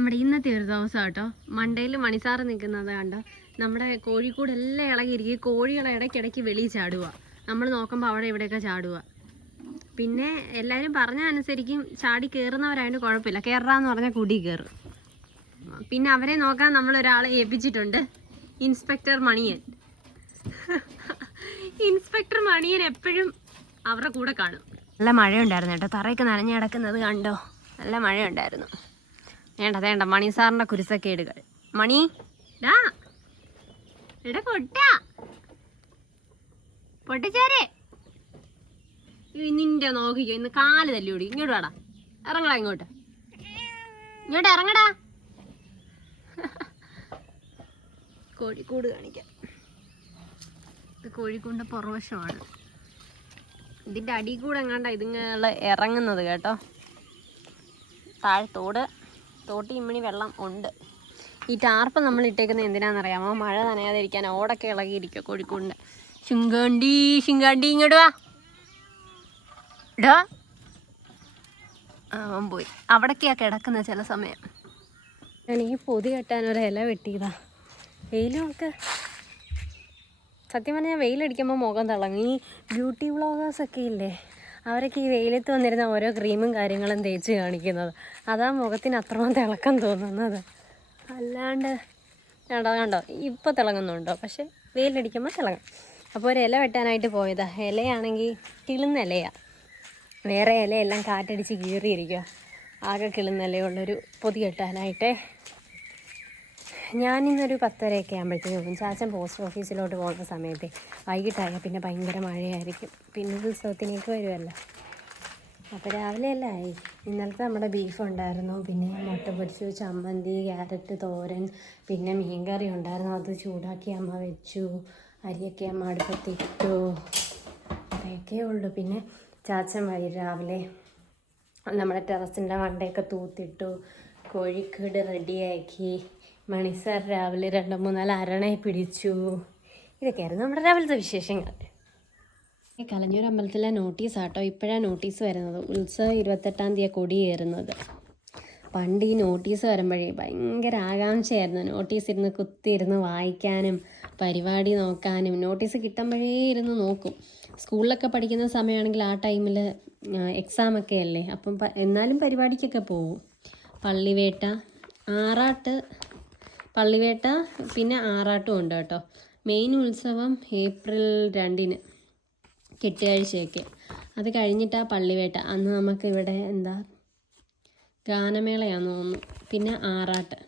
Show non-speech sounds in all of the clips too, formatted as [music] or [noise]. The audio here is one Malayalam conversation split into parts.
നമ്മുടെ ഇന്നത്തെ ഒരു ദിവസം കേട്ടോ. മണ്ടയിൽ മണിസാറ് നിൽക്കുന്നത് കണ്ടോ? നമ്മുടെ കോഴിക്കൂട് എല്ലാം ഇളകിയിരിക്കും. കോഴികളെ ഇടയ്ക്കിടയ്ക്ക് വെളിയിൽ ചാടുക നമ്മൾ നോക്കുമ്പോൾ അവിടെ ഇവിടെയൊക്കെ ചാടുക പിന്നെ എല്ലാവരും പറഞ്ഞ അനുസരിക്കും ചാടി കയറുന്നവരായതുകൊണ്ട് കുഴപ്പമില്ല. കയറാന്ന് പറഞ്ഞാൽ കുടി കയറും പിന്നെ അവരെ നോക്കാൻ നമ്മൾ ഒരാളെ ഏൽപ്പിച്ചിട്ടുണ്ട്. ഇൻസ്പെക്ടർ മണിയൻ. ഇൻസ്പെക്ടർ മണിയൻ എപ്പോഴും അവരുടെ കൂടെ കാണും. നല്ല മഴയുണ്ടായിരുന്നു കേട്ടോ. തറയൊക്കെ നനഞ്ഞ് കിടക്കുന്നത് കണ്ടോ? നല്ല മഴയുണ്ടായിരുന്നു. വേണ്ട വേണ്ട. മണി സാറിന്റെ കുരുസക്കേടുകൾ മണി? ഡാ. പൊട്ടിച്ചേരെ. നിന്റെ നോക്കിക്കോ ഇന്ന് കാൽ തല്ലിയോടി ഇങ്ങോട്ട് വാടാ. ഇറങ്ങടാ ഇങ്ങോട്ട്. ഇങ്ങോട്ട് ഇറങ്ങടാ. കോഴിക്കോട് കാണിക്കാം. ഇത് കോഴിക്കോടിന്റെ പുറവശമാണ്. ഇതിന്റെ അടി കൂടെ എങ്ങാണ്ട ഇതിങ്ങനെ ഇറങ്ങുന്നത് കേട്ടോ. താഴത്തോട് തോട്ടി ഇമ്മിണി വെള്ളം ഉണ്ട്. ഈ ടാർപ്പ് നമ്മൾ ഇട്ടേക്കുന്നത് എന്തിനാണെന്നറിയാമോ? മഴ നനയാതിരിക്കാൻ ഓടൊക്കെ ഇളകിയിരിക്കുക കോഴിക്കോടിന്റെ. ശിങ്കാണ്ടി ശിങ്കാണ്ടി ഇങ്ങോട്ട് വാ. ആ, അവൻ പോയി. അവിടൊക്കെയാ കിടക്കുന്ന ചില സമയം. ഞാൻ ഈ പൊതി കെട്ടാൻ ഒരു ഇല വെട്ടിയതാ. വെയിലൊക്കെ സത്യം പറഞ്ഞാൽ വെയിലടിക്കുമ്പോൾ മുഖം തിളങ്ങി. ബ്യൂട്ടി വ്ളോഗേഴ്സൊക്കെ ഇല്ലേ? അവരൊക്കെ ഈ വെയിലത്ത് വന്നിരുന്ന ഓരോ ക്രീമും കാര്യങ്ങളും തേച്ച് കാണിക്കുന്നത്. അതാ മുഖത്തിന് അത്രയും തിളക്കം തോന്നുന്നത്. അല്ലാണ്ട് കണ്ടോ കണ്ടോ? ഇപ്പോൾ തിളങ്ങുന്നുണ്ടോ? പക്ഷെ വെയിലടിക്കുമ്പോൾ തിളങ്ങും. അപ്പോൾ ഒരു ഇല വെട്ടാനായിട്ട് പോയതാ. ഇലയാണെങ്കിൽ കിളുന്ന ഇലയാ. വേറെ ഇലയെല്ലാം കാറ്റടിച്ച് കീറിയിരിക്കുക ആകെ കിളുന്ന ഇലയുള്ളൊരു പൊതി കെട്ടാനായിട്ട് ഞാനിന്നൊരു പത്തരയൊക്കെ ആകുമ്പോഴത്തേക്കും പോകും ചാച്ചൻ പോസ്റ്റ് ഓഫീസിലോട്ട് പോകുന്ന സമയത്ത് വൈകിട്ടായാൽ പിന്നെ ഭയങ്കര മഴയായിരിക്കും. പിന്നെ ഉത്സവത്തിനേക്ക് വരുമല്ലോ അപ്പോൾ രാവിലെ അല്ലായി ഇന്നലത്തെ നമ്മുടെ ബീഫ് ഉണ്ടായിരുന്നു. പിന്നെ മുട്ട പൊരിച്ചു ചമ്മന്തി ക്യാരറ്റ് തോരൻ പിന്നെ മീൻകറി ഉണ്ടായിരുന്നു. അത് ചൂടാക്കി അമ്മ വെച്ചു. അരിയൊക്കെ അമ്മ അടുപ്പത്തിട്ടു അതൊക്കെ ഉള്ളൂ. പിന്നെ ചാച്ചൻ വഴി രാവിലെ നമ്മുടെ ടെറസിന്റെ മണ്ടയൊക്കെ തൂത്തിട്ടു. കോഴിക്കീട് റെഡിയാക്കി മണിസാർ രാവിലെ രണ്ട് മൂന്നാൽ അരണയെ പിടിച്ചു? ഇതൊക്കെയായിരുന്നു നമ്മുടെ രാവിലത്തെ വിശേഷങ്ങൾ. കലഞ്ഞൂർ അമ്പലത്തിലെ നോട്ടീസ് ആട്ടോ ഇപ്പോഴാണ് നോട്ടീസ് വരുന്നത്. ഉത്സവം ഇരുപത്തെട്ടാം തീയതി കൊടിയേറുന്നത്. പണ്ട് ഈ നോട്ടീസ് വരുമ്പോഴേ ഭയങ്കര ആകാംക്ഷയായിരുന്നു. നോട്ടീസ് ഇരുന്ന് കുത്തിയിരുന്ന് വായിക്കാനും പരിപാടി നോക്കാനും നോട്ടീസ് കിട്ടുമ്പോഴേ ഇരുന്ന് നോക്കും. സ്കൂളിലൊക്കെ പഠിക്കുന്ന സമയമാണെങ്കിൽ ആ ടൈമിൽ എക്സാമൊക്കെ അല്ലേ? അപ്പം എന്നാലും പരിപാടിക്കൊക്കെ പോകും. പള്ളിവേട്ട ആറാട്ട് പള്ളിവേട്ട പിന്നെ ആറാട്ടും ഉണ്ട് കേട്ടോ. മെയിൻ ഉത്സവം ഏപ്രിൽ രണ്ടിന് കെട്ടുകാഴ്ചയൊക്കെ അത് കഴിഞ്ഞിട്ടാ പള്ളിവേട്ട. അന്ന് നമുക്ക് ഇവിടെ എന്താ ഗാനമേളയാന്ന് തോന്നുന്നു. പിന്നെ ആറാട്ട്.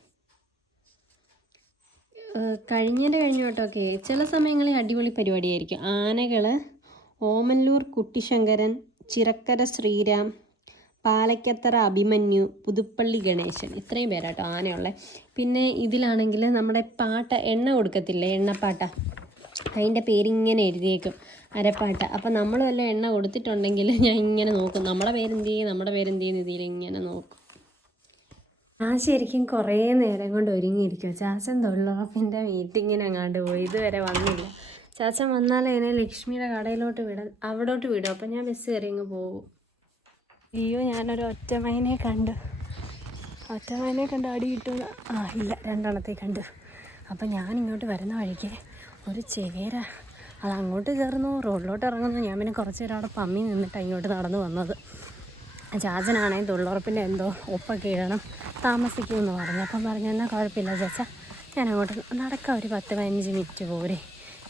കഴിഞ്ഞതിന്റെ കഴിഞ്ഞു കേട്ടോക്കെ ചില സമയങ്ങളിൽ അടിപൊളി പരിപാടിയായിരിക്കും. ആനകൾ ഓമല്ലൂർ കുട്ടിശങ്കരൻ ചിറക്കര ശ്രീരാം പാലക്കത്തറ അഭിമന്യു പുതുപ്പള്ളി ഗണേശൻ ഇത്രയും പേരാട്ടോ ആനയുള്ളത് പിന്നെ ഇതിലാണെങ്കിൽ നമ്മുടെ പാട്ട എണ്ണ കൊടുക്കത്തില്ലേ? എണ്ണപ്പാട്ട. അതിന്റെ പേരിങ്ങനെ എഴുതിയേക്കും അരപ്പാട്ട. അപ്പം നമ്മൾ വല്ല എണ്ണ കൊടുത്തിട്ടുണ്ടെങ്കിൽ ഞാൻ ഇങ്ങനെ നോക്കും. നമ്മുടെ പേരെന്ത് ചെയ്യും? നമ്മുടെ പേരെന്ത് ചെയ്യുന്ന ഇതിൽ ഇങ്ങനെ നോക്കും. ഞാൻ ശരിക്കും കുറേ നേരം കൊണ്ട് ഒരുങ്ങിയിരിക്കും ചാച്ചൻ തൊഴിലുറപ്പിന്റെ മീറ്റിങ്ങിന് അങ്ങാണ്ട് പോയി. ഇതുവരെ വന്നില്ല. ചാച്ചൻ വന്നാൽ എന്നെ ലക്ഷ്മിയുടെ കടയിലോട്ട് വിട അവിടോട്ട് വിടും. അപ്പം ഞാൻ ബസ് കയറി അങ്ങ് പോകും. അയ്യോ ഞാനൊരു ഒറ്റമൈനെ കണ്ടു. ഒറ്റമൈനെ കണ്ട് അടി കിട്ടും ആ ഇല്ല രണ്ടെണ്ണത്തെ കണ്ടു. അപ്പം ഞാൻ ഇങ്ങോട്ട് വരുന്ന വഴിക്ക് ഒരു ചേര അത് അങ്ങോട്ട് ചേർന്നു റോഡിലോട്ട് ഇറങ്ങുന്നു. ഞാൻ പിന്നെ കുറച്ച് നേരം അവിടെ പമ്മി നിന്നിട്ട് ഇങ്ങോട്ട് നടന്നു വന്നത്. ചാച്ചനാണെങ്കിൽ തൊഴിലുറപ്പിന്റെ എന്തോ ഒപ്പൊക്കെ ഇടണം താമസിക്കുമെന്ന് പറഞ്ഞു. അപ്പം പറഞ്ഞു എന്നാൽ കുഴപ്പമില്ല ചേച്ചാ ഞാൻ അങ്ങോട്ട് നടക്കാം. ഒരു പത്ത് പതിനഞ്ച് മിനിറ്റ് പോരെ.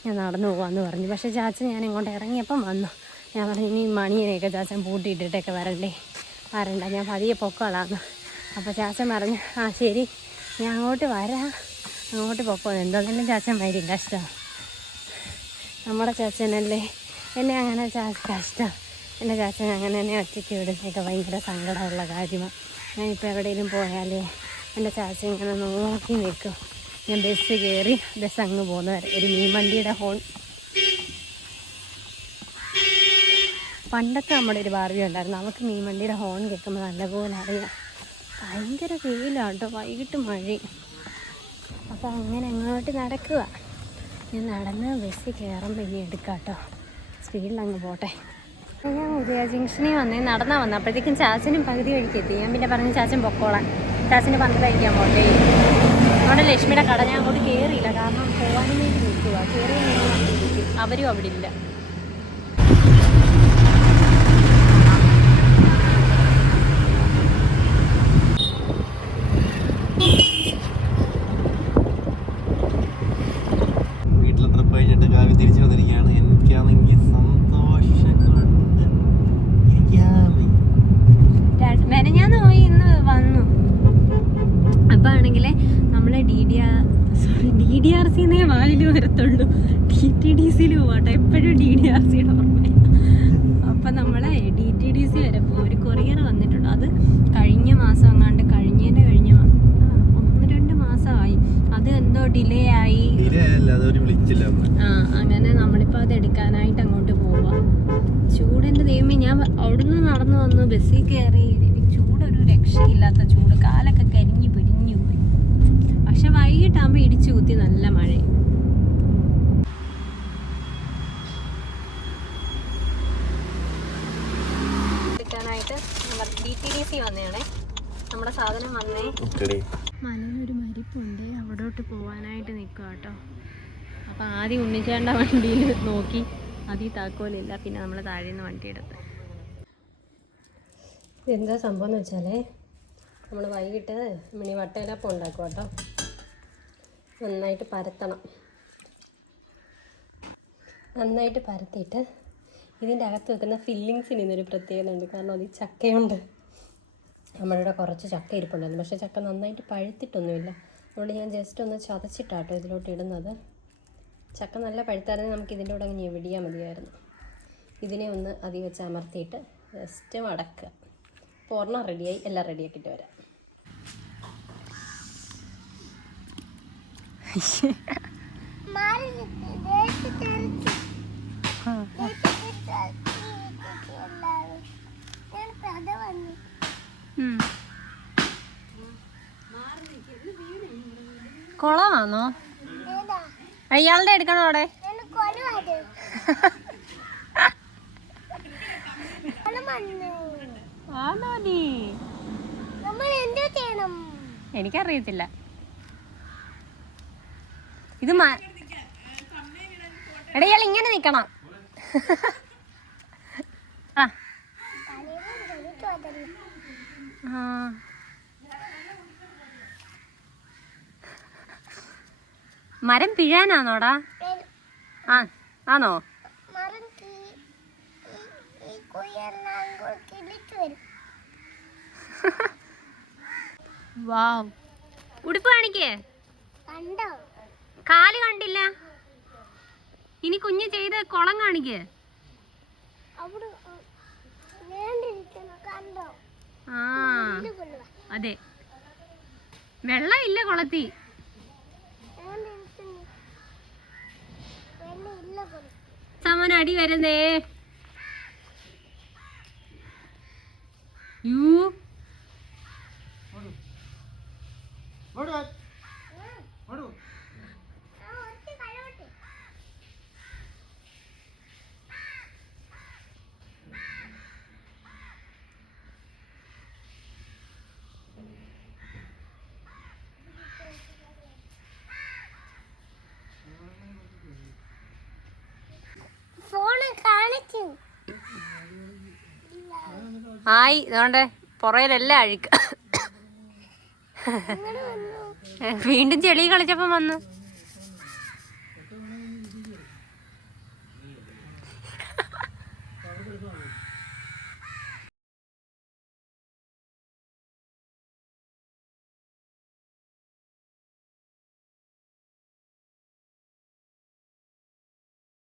ഞാൻ നടന്നു പോകാമെന്ന് പറഞ്ഞു. പക്ഷേ ചാച്ചൻ ഞാൻ ഇങ്ങോട്ട് ഇറങ്ങിയപ്പം വന്നു. ഞാൻ പറഞ്ഞു ഇനി മണിയനെയൊക്കെ ചാച്ചൻ പൂട്ടിയിട്ടിട്ടൊക്കെ വരണ്ടേ. വരണ്ട ഞാൻ പതിയെ പൊക്കോളാന്ന്. അപ്പോൾ ചാച്ചൻ പറഞ്ഞു ആ ശരി. ഞാൻ അങ്ങോട്ട് വരാം. അങ്ങോട്ട് പൊക്കോ എന്തുകൊണ്ടെങ്കിലും ചാച്ചൻ വരും കഷ്ടം. നമ്മുടെ ചാച്ചനല്ലേ. എന്നെ അങ്ങനെ കഷ്ടം. എന്റെ ചാച്ചൻ അങ്ങനെ എന്നെ ഒറ്റയ്ക്ക് വിടുന്നതൊക്കെ ഭയങ്കര സങ്കടമുള്ള കാര്യമാണ് ഞാനിപ്പോൾ എവിടെയെങ്കിലും പോയാലേ എന്റെ ചാച്ച ഇങ്ങനെ നോക്കി നിൽക്കും. ഞാൻ ബസ് കയറി ബസ് അങ്ങ് പോകുന്നവരെ. ഒരു മീൻ വണ്ടിയുടെ ഹോൺ പണ്ടൊക്കെ നമ്മുടെ ഒരു ബാർബി ഉണ്ടായിരുന്നു. നമുക്ക് മീൻ വണ്ടിയുടെ ഹോൺ കേൾക്കുമ്പോൾ നല്ലപോലെ അറിയാം. ഭയങ്കര വെയിലാണ് കേട്ടോ വൈകിട്ട് മഴയും. അപ്പോൾ അങ്ങനെ അങ്ങോട്ട് നടക്കുക. ഞാൻ നടന്ന് ബസ്സിൽ കയറുമ്പോൾ ഇനി എടുക്കാം കേട്ടോ സ്പീഡിൽ അങ്ങ് പോട്ടെ. ഞാൻ ഉദയ ജംഗ്ഷനിൽ വന്നേ. നടന്നാ വന്നത് അപ്പോഴത്തേക്കും ചാച്ചനും പകുതി വഴിക്ക് എത്തി. ഞാൻ പിന്നെ പറഞ്ഞു ചാച്ചൻ പൊക്കോളാൻ ചാച്ചന് പന്ത് കഴിക്കാൻ പോട്ടെ. അവിടെ ലക്ഷ്മിയുടെ കട ഞാൻ അങ്ങോട്ട് കയറിയില്ല കാരണം പോകാനും വേണ്ടി നിൽക്കുക കയറി അവരും അവിടെ ഇല്ല വീട്ടിൽ ട്രിപ്പ് കഴിഞ്ഞിട്ട് കാവ്യ തിരിച്ചു വന്നിരിക്കുകയാണ് എനിക്കാണെങ്കിൽ സന്തോഷം കൊണ്ട് ഇരിക്കാൻ വയ്യ. മെനഞ്ഞാന്ന് പോയി ഇന്ന് വന്നു അപ്പൊ ആണെങ്കിലേ നമ്മളെ ഡി ഡി ആർ സോറി സിന്നേ വാലിൽ വരത്തുള്ളൂ. ടി ടി ഡി സിയിൽ പോകട്ടെ എപ്പോഴും ഡി ഡി ആർ സിയുടെ ഓർമ്മ അപ്പൊ നമ്മളെ ഡി ടി ഡി സി വരെ പോകും ഒരു കൊറിയർ വന്നിട്ടുണ്ട്. അത് കഴിഞ്ഞ മാസം അങ്ങാണ്ട് കഴിഞ്ഞതിന്റെ കഴിഞ്ഞ ഒന്ന് രണ്ട് മാസമായി. അത് എന്തോ ഡിലേ ആയി. ആ അങ്ങനെ നമ്മളിപ്പോൾ അത് എടുക്കാനായിട്ട് അങ്ങോട്ട് പോവാ. ചൂടിന്റെ ദൈവമേ ഞാൻ അവിടുന്ന് നടന്നു വന്നു. ബസ്സിൽ കയറി ചൂടൊരു രക്ഷയില്ലാത്ത ചൂട്. കാലൊക്കെ പോയി പക്ഷെ വൈകിട്ടാകുമ്പോൾ ഇടിച്ചു കുത്തി നല്ല മഴ എടുക്കാനായിട്ട് ഡി ടി ഡി സി വന്നതാണേ. നമ്മുടെ സാധനം വന്നേ. മരിപ്പുണ്ട്. അവിടോട്ട് പോവാനായിട്ട് നിൽക്കുക കേട്ടോ. അപ്പോൾ ആദ്യം ഉണ്ണിച്ചേണ്ട വണ്ടിയിൽ നോക്കി. ആദ്യം താക്കോലില്ല. പിന്നെ നമ്മൾ താഴെ നിന്ന് വണ്ടി എടുത്ത്. എന്താ സംഭവം എന്ന് വെച്ചാലേ നമ്മൾ വൈകിട്ട് മിനി വട്ടയിലപ്പം ഉണ്ടാക്കും കേട്ടോ. നന്നായിട്ട് പരത്തണം. നന്നായിട്ട് പരത്തിയിട്ട് ഇതിന്റെ അകത്ത് വെക്കുന്ന ഫില്ലിങ്സിന് ഇന്നൊരു പ്രത്യേകത ഉണ്ട് കാരണം അതിൽ ചക്കയുണ്ട്. നമ്മളിവിടെ കുറച്ച് ചക്ക ഇരിപ്പുണ്ടായിരുന്നു. പക്ഷേ ചക്ക നന്നായിട്ട് പഴുത്തിട്ടൊന്നുമില്ല. അതുകൊണ്ട് ഞാൻ ജസ്റ്റ് ഒന്ന് ചതച്ചിട്ടാട്ടോ ഇതിലോട്ട് ഇടുന്നത്. ചക്ക നല്ല പഴുത്തായിരുന്നെങ്കിൽ നമുക്ക് ഇതിന്റെ കൂടെ അങ്ങ് ഞെവിടിയാൽ മതിയായിരുന്നു. ഇതിനെ ഒന്ന് അതി വെച്ച് അമർത്തിയിട്ട് ജസ്റ്റ് മടക്കുക പൂർണം റെഡിയായി എല്ലാം റെഡിയാക്കിയിട്ട് വരാം. കുളമാണോ അയാളുടെ എടുക്കണോ അവിടെ? ആണോ നീ? എനിക്കറിയത്തില്ല. ഇത് എടയാൾ എടാ ഇയാൾ ഇങ്ങനെ നിക്കണം. [laughs] ആ. മരം പിഴാനാണോടാ? ആ ആണോ? വാവ് ഉടുപ്പ് കാണിക്കേ? കണ്ടോ? കാൽ കണ്ടില്ല. ഇനി കുഞ്ഞ് ചെയ്ത് കുളം കാണിക്ക്. ആ അതെ. വെള്ളം ഇല്ല കുളത്തി. സമൻ അടി വരുന്നേ. യൂ. ആ ആയി ഇതുകൊണ്ട് പുറയിലല്ലേ അഴുക്ക്. വീണ്ടും ചെളി കളിച്ചപ്പം വന്നു.